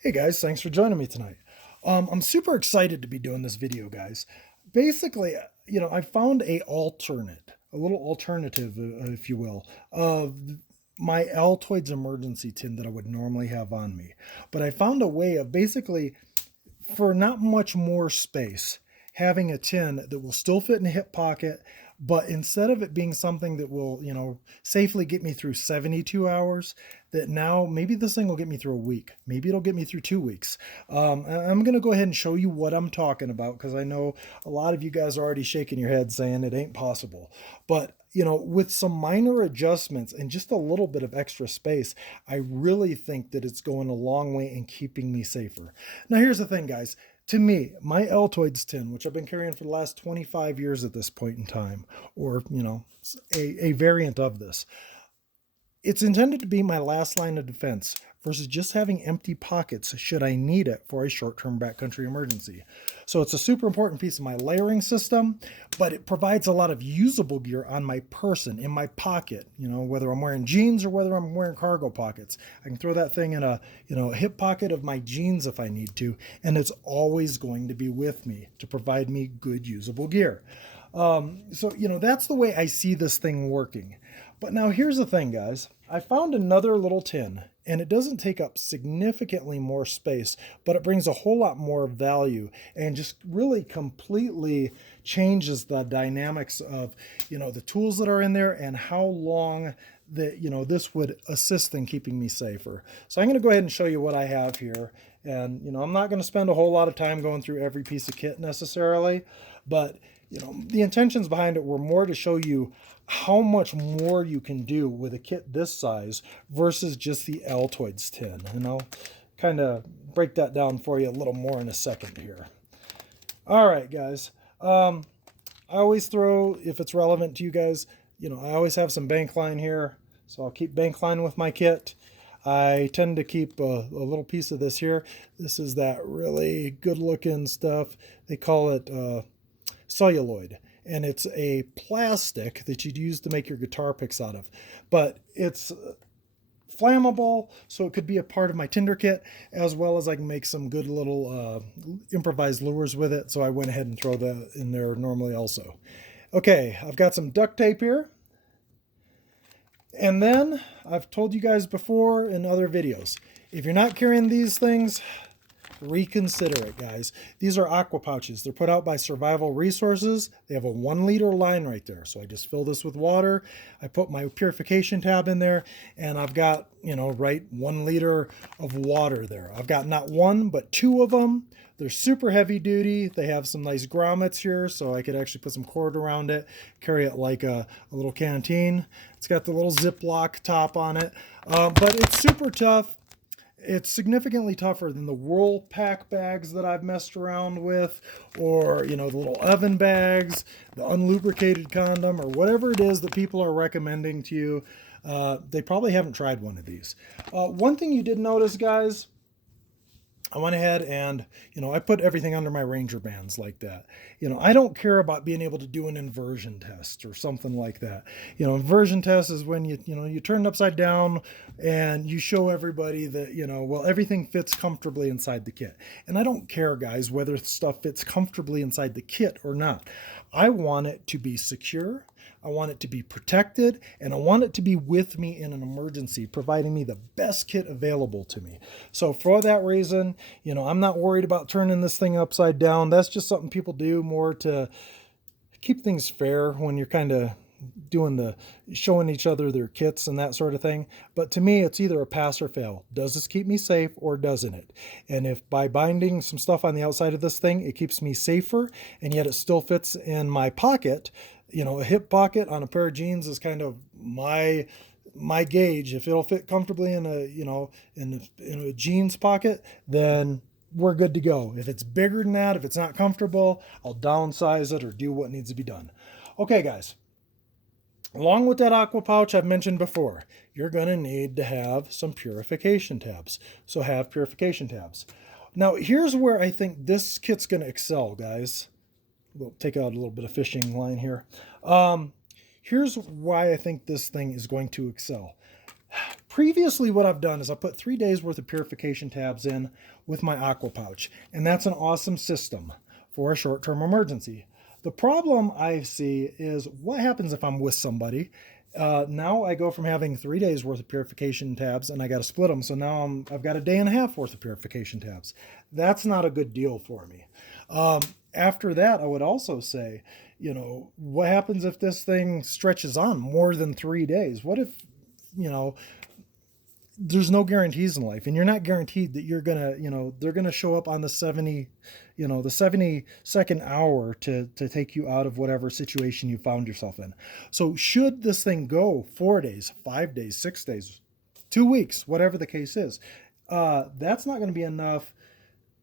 Hey guys, thanks for joining me tonight. I'm super excited to be doing this video, guys. Basically, I found a little alternative, if you will, of my Altoids emergency tin that I would normally have on me. But I found a way of basically, for not much more space, having a tin that will still fit in a hip pocket, but instead of it being something that will, safely get me through 72 hours, that now maybe this thing will get me through a week. Maybe it'll get me through 2 weeks. I'm going to go ahead and show you what I'm talking about because I know a lot of you guys are already shaking your head saying it ain't possible. But with some minor adjustments and just a little bit of extra space, I really think that it's going a long way in keeping me safer. Now, here's the thing, guys. To me, my Altoids tin, which I've been carrying for the last 25 years at this point in time, or, a variant of this, it's intended to be my last line of defense versus just having empty pockets should I need it for a short-term backcountry emergency. So it's a super important piece of my layering system, but it provides a lot of usable gear on my person, in my pocket, whether I'm wearing jeans or whether I'm wearing cargo pockets. I can throw that thing in a hip pocket of my jeans if I need to, and it's always going to be with me to provide me good usable gear. That's the way I see this thing working. But now here's the thing, guys. I found another little tin, and it doesn't take up significantly more space, but it brings a whole lot more value and just really completely changes the dynamics of, the tools that are in there and how long that, this would assist in keeping me safer. So I'm going to go ahead and show you what I have here. And, I'm not going to spend a whole lot of time going through every piece of kit necessarily, but the intentions behind it were more to show you how much more you can do with a kit this size versus just the Altoids tin. And I'll kind of break that down for you a little more in a second here. All right, guys. I always throw, if it's relevant to you guys, I always have some bank line here. So I'll keep bank line with my kit. I tend to keep a little piece of this here. This is that really good looking stuff. They call it celluloid, and it's a plastic that you'd use to make your guitar picks out of, but it's flammable, so it could be a part of my tinder kit, as well as I can make some good little improvised lures with it. So I went ahead and throw that in there normally also. Okay, I've got some duct tape here, and then I've told you guys before in other videos, if you're not carrying these things, reconsider it, guys. These are aqua pouches. They're put out by Survival Resources. They have a 1 liter line right there. So I just fill this with water. I put my purification tab in there, and I've got, right, 1 liter of water there. I've got not one, but two of them. They're super heavy duty. They have some nice grommets here, so I could actually put some cord around it, carry it like a little canteen. It's got the little Ziploc top on it, but it's super tough. It's significantly tougher than the Whirl Pack bags that I've messed around with, or, the little oven bags, the unlubricated condom, or whatever it is that people are recommending to you. They probably haven't tried one of these. One thing you did notice, guys, I went ahead and, I put everything under my Ranger bands like that. I don't care about being able to do an inversion test or something like that. Inversion test is when you turn it upside down and you show everybody that, well, everything fits comfortably inside the kit. And I don't care, guys, whether stuff fits comfortably inside the kit or not. I want it to be secure. I want it to be protected, and I want it to be with me in an emergency, providing me the best kit available to me. So for that reason, I'm not worried about turning this thing upside down. That's just something people do more to keep things fair when you're kind of showing each other their kits and that sort of thing. But to me, it's either a pass or fail. Does this keep me safe or doesn't it? And if by binding some stuff on the outside of this thing, it keeps me safer and yet it still fits in my pocket, a hip pocket on a pair of jeans is kind of my gauge. If it'll fit comfortably in a jeans pocket, then we're good to go. If it's bigger than that, if it's not comfortable, I'll downsize it or do what needs to be done. Okay, guys. Along with that aqua pouch I've mentioned before, you're going to need to have some purification tabs. So have purification tabs. Now, here's where I think this kit's going to excel, guys. We'll take out a little bit of fishing line here. Here's why I think this thing is going to excel. Previously, what I've done is I put 3 days worth of purification tabs in with my aqua pouch, and that's an awesome system for a short-term emergency. The problem I see is what happens if I'm with somebody. Now I go from having 3 days worth of purification tabs and I got to split them. So now I've got a day and a half worth of purification tabs. That's not a good deal for me. After that, I would also say, what happens if this thing stretches on more than 3 days? What if, you know, there's no guarantees in life, and you're not guaranteed that you're gonna, they're gonna show up on the 72nd hour to take you out of whatever situation you found yourself in. So should this thing go 4 days, 5 days, 6 days, 2 weeks, whatever the case is, that's not going to be enough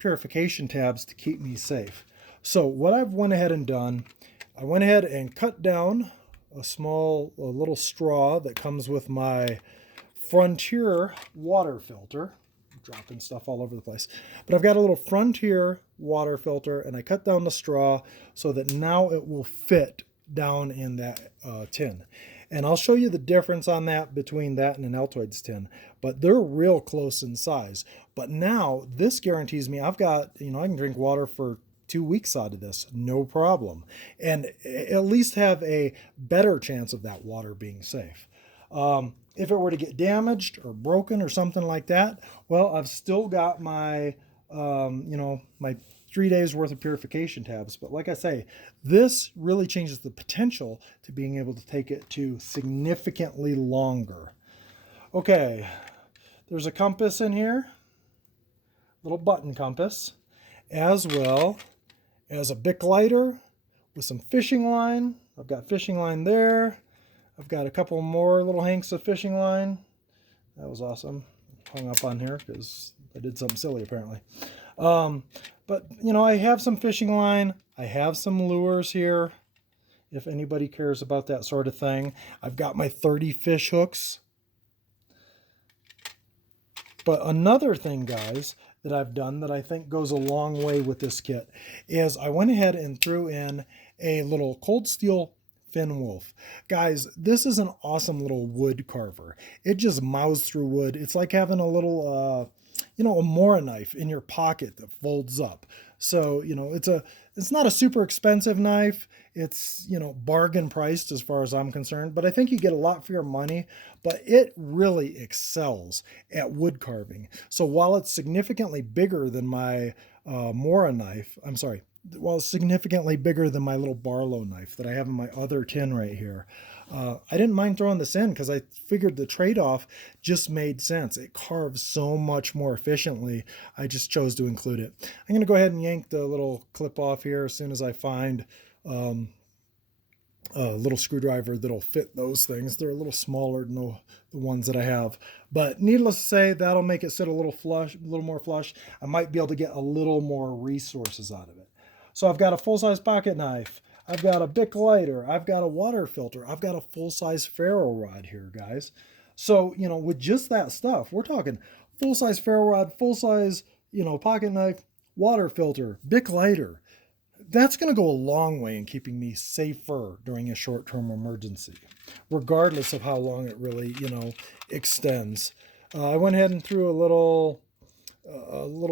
purification tabs to keep me safe. So what I've went ahead and done, I went ahead and cut down a little straw that comes with my Frontier water filter. I'm dropping stuff all over the place. But I've got a little Frontier water filter, and I cut down the straw so that now it will fit down in that tin. And I'll show you the difference on that between that and an Altoids tin. But they're real close in size. But now this guarantees me I've got, I can drink water for 2 weeks out of this, no problem. And at least have a better chance of that water being safe. If it were to get damaged or broken or something like that, well, I've still got my, my 3 days worth of purification tabs. But like I say, this really changes the potential to being able to take it to significantly longer. Okay, there's a compass in here, little button compass, as well as a Bic lighter with some fishing line. I've got fishing line there. I've got a couple more little hanks of fishing line. That was awesome. Hung up on here because I did something silly apparently. But, I have some fishing line. I have some lures here, if anybody cares about that sort of thing. I've got my 30 fish hooks. But another thing, guys, that I've done that I think goes a long way with this kit is I went ahead and threw in a little cold steel fin wolf. Guys, this is an awesome little wood carver. It just mouths through wood. It's like having a little, a Mora knife in your pocket that folds up. So, it's not a super expensive knife. It's, bargain priced as far as I'm concerned, but I think you get a lot for your money, but it really excels at wood carving. So while it's significantly bigger than my Mora knife, well, significantly bigger than my little Barlow knife that I have in my other tin right here. I didn't mind throwing this in because I figured the trade-off just made sense. It carves so much more efficiently. I just chose to include it. I'm going to go ahead and yank the little clip off here as soon as I find a little screwdriver that'll fit those things. They're a little smaller than the ones that I have. But needless to say, that'll make it sit a little more flush. I might be able to get a little more resources out of it. So I've got a full-size pocket knife. I've got a Bic lighter. I've got a water filter. I've got a full-size ferro rod here, guys. So, with just that stuff, we're talking full-size ferro rod, full-size, pocket knife, water filter, Bic lighter. That's going to go a long way in keeping me safer during a short-term emergency, regardless of how long it really, extends. I went ahead and threw a little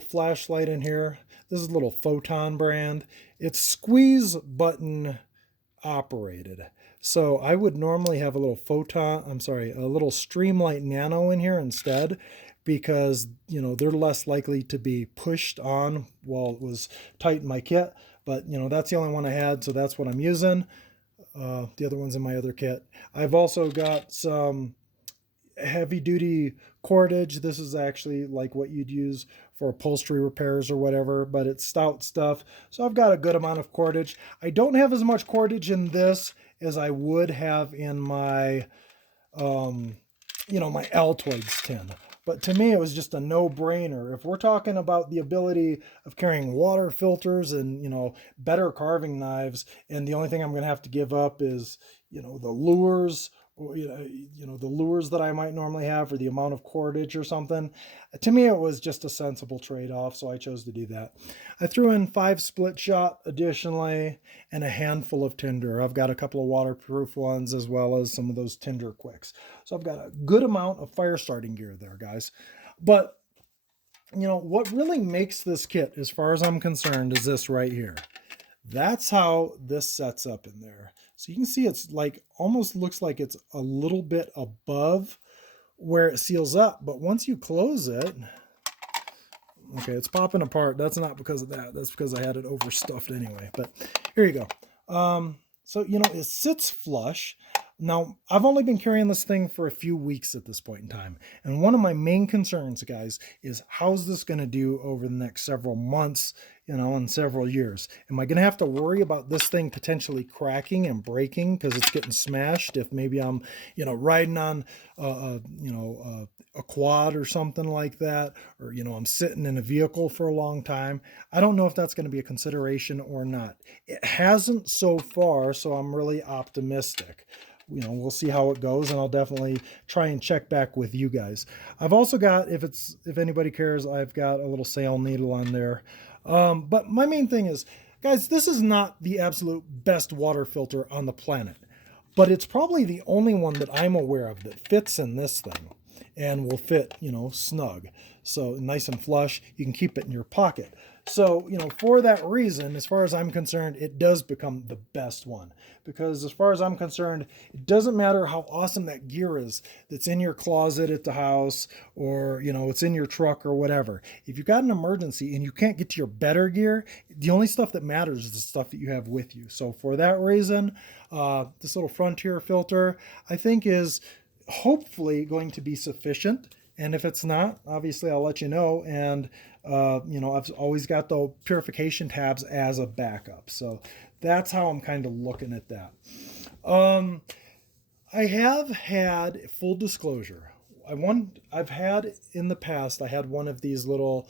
flashlight in here. This is a little Photon brand. It's squeeze button operated. So I would normally have a little a little Streamlight Nano in here instead, because, they're less likely to be pushed on while it was tight in my kit. But, that's the only one I had, so that's what I'm using. The other one's in my other kit. I've also got some heavy duty cordage. This is actually like what you'd use for upholstery repairs or whatever, but it's stout stuff. So I've got a good amount of cordage. I don't have as much cordage in this as I would have in my, my Altoids tin. But to me, it was just a no-brainer. If we're talking about the ability of carrying water filters and, better carving knives, and the only thing I'm going to have to give up is, the lures or, the lures that I might normally have, or the amount of cordage or something. To me, it was just a sensible trade-off, so I chose to do that. I threw in 5 split shot additionally, and a handful of tinder. I've got a couple of waterproof ones as well as some of those tinder quicks. So I've got a good amount of fire starting gear there, guys. But what really makes this kit, as far as I'm concerned, is this right here. That's how this sets up in there. So you can see it's like almost looks like it's a little bit above where it seals up, but once you close it, okay, it's popping apart. That's not because of that. That's because I had it overstuffed anyway. But here you go. So it sits flush. Now, I've only been carrying this thing for a few weeks at this point in time. And one of my main concerns, guys, is how's this going to do over the next several months, and several years? Am I going to have to worry about this thing potentially cracking and breaking because it's getting smashed if maybe I'm, riding on, a quad or something like that, or, I'm sitting in a vehicle for a long time? I don't know if that's going to be a consideration or not. It hasn't so far, so I'm really optimistic. We'll see how it goes, and I'll definitely try and check back with you guys. I've also got, if anybody cares, I've got a little sail needle on there. But my main thing is, guys, this is not the absolute best water filter on the planet, but it's probably the only one that I'm aware of that fits in this thing and will fit, snug. So nice and flush. You can keep it in your pocket. So, for that reason, as far as I'm concerned, it does become the best one. Because as far as I'm concerned, it doesn't matter how awesome that gear is that's in your closet at the house, or, it's in your truck or whatever. If you've got an emergency and you can't get to your better gear, the only stuff that matters is the stuff that you have with you. So for that reason, this little Frontier filter, I think, is hopefully going to be sufficient. And if it's not, obviously I'll let you know. And, I've always got the purification tabs as a backup. So that's how I'm kind of looking at that. I have had, full disclosure, I've had in the past, I had one of these little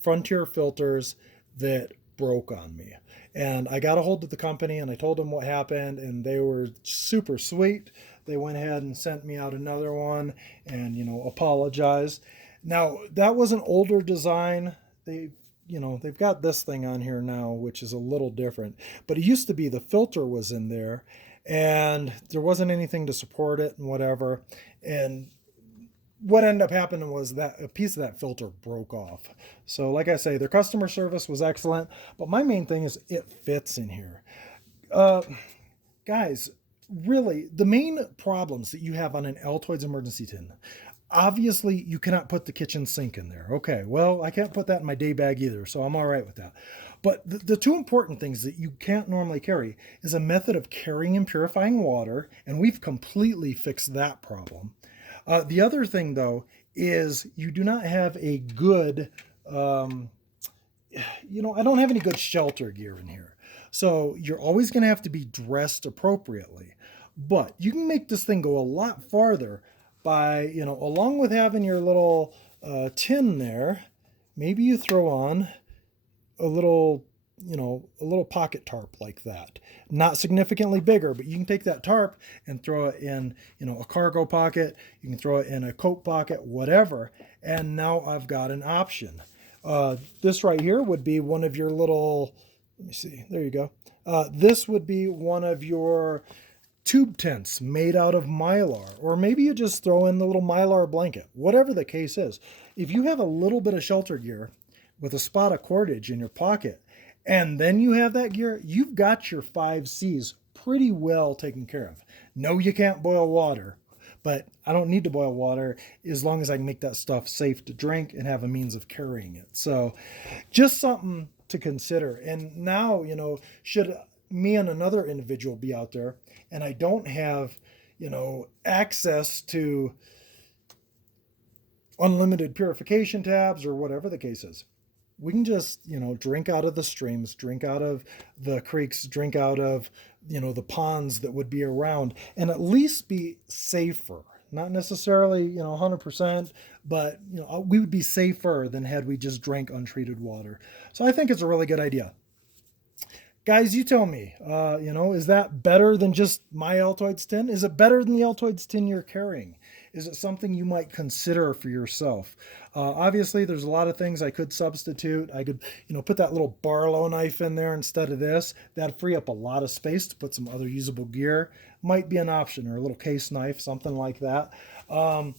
Frontier filters that broke on me. And I got a hold of the company and I told them what happened, and they were super sweet. They went ahead and sent me out another one and, apologized. Now, that was an older design. They've got this thing on here now, which is a little different. But it used to be the filter was in there and there wasn't anything to support it and whatever. And what ended up happening was that a piece of that filter broke off. So like I say, their customer service was excellent, but my main thing is it fits in here. Guys, really, the main problems that you have on an Altoids emergency tin, obviously you cannot put the kitchen sink in there. Okay, well, I can't put that in my day bag either, so I'm all right with that. But the two important things that you can't normally carry is a method of carrying and purifying water, and we've completely fixed that problem. The other thing, though, is you do not have a good, I don't have any good shelter gear in here. So you're always going to have to be dressed appropriately. But you can make this thing go a lot farther by, along with having your little tin there, maybe you throw on a little, a little pocket tarp like that. Not significantly bigger, but you can take that tarp and throw it in, a cargo pocket. You can throw it in a coat pocket, whatever. And now I've got an option. This right here would be one of your little, let me see, there you go. This would be one of your tube tents made out of mylar, or maybe you just throw in the little mylar blanket, whatever the case is. If you have a little bit of shelter gear with a spot of cordage in your pocket, and then you have that gear, you've got your 5Cs pretty well taken care of. No, you can't boil water, but I don't need to boil water as long as I can make that stuff safe to drink and have a means of carrying it. So just something to consider. And now, should me and another individual be out there and I don't have, access to unlimited purification tabs or whatever the case is, we can just, drink out of the streams, drink out of the creeks, drink out of, the ponds that would be around, and at least be safer. Not necessarily, 100%, but, we would be safer than had we just drank untreated water. So I think it's a really good idea. Guys, you tell me, is that better than just my Altoids tin? Is it better than the Altoids tin you're carrying? Is it something you might consider for yourself? Obviously, there's a lot of things I could substitute. I could, put that little Barlow knife in there instead of this. That'd free up a lot of space to put some other usable gear. Might be an option, or a little case knife, something like that. Um,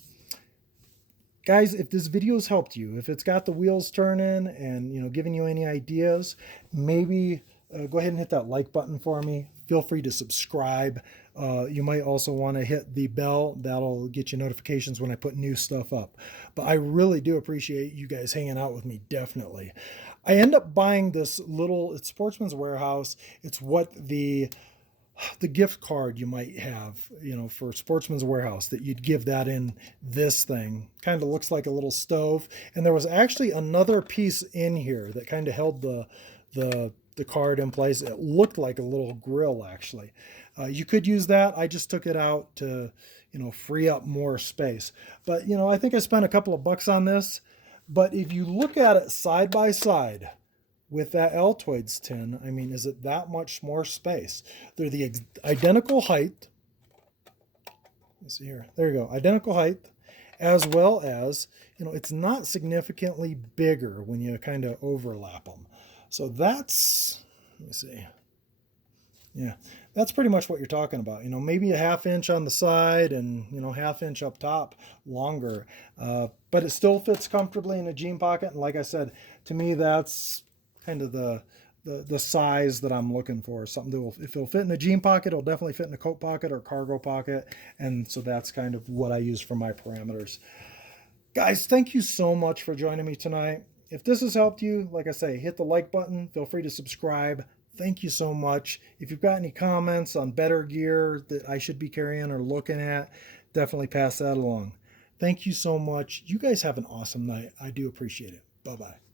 Guys, if this video's helped you, if it's got the wheels turning and giving you any ideas, maybe go ahead and hit that like button for me. Feel free to subscribe. You might also want to hit the bell. That'll get you notifications when I put new stuff up. But I really do appreciate you guys hanging out with me, definitely. I end up buying this little, it's Sportsman's Warehouse. It's what the gift card you might have, for Sportsman's Warehouse, that you'd give that in this thing. Kind of looks like a little stove. And there was actually another piece in here that kind of held the card in place. It looked like a little grill, actually. You could use that. I just took it out to, free up more space. But, I think I spent a couple of bucks on this. But if you look at it side by side with that Altoids tin, I mean, is it that much more space? They're the identical height. Let's see here. There you go. Identical height, as well as, it's not significantly bigger when you kind of overlap them. So that's, let me see. Yeah, that's pretty much what you're talking about. Maybe a ½ inch on the side and, ½ inch up top longer. But it still fits comfortably in a jean pocket. And like I said, to me, that's kind of the size that I'm looking for. Something that will, if it'll fit in a jean pocket, it'll definitely fit in a coat pocket or cargo pocket. And so that's kind of what I use for my parameters. Guys, thank you so much for joining me tonight. If this has helped you, like I say, hit the like button. Feel free to subscribe. Thank you so much. If you've got any comments on better gear that I should be carrying or looking at, definitely pass that along. Thank you so much. You guys have an awesome night. I do appreciate it. Bye-bye.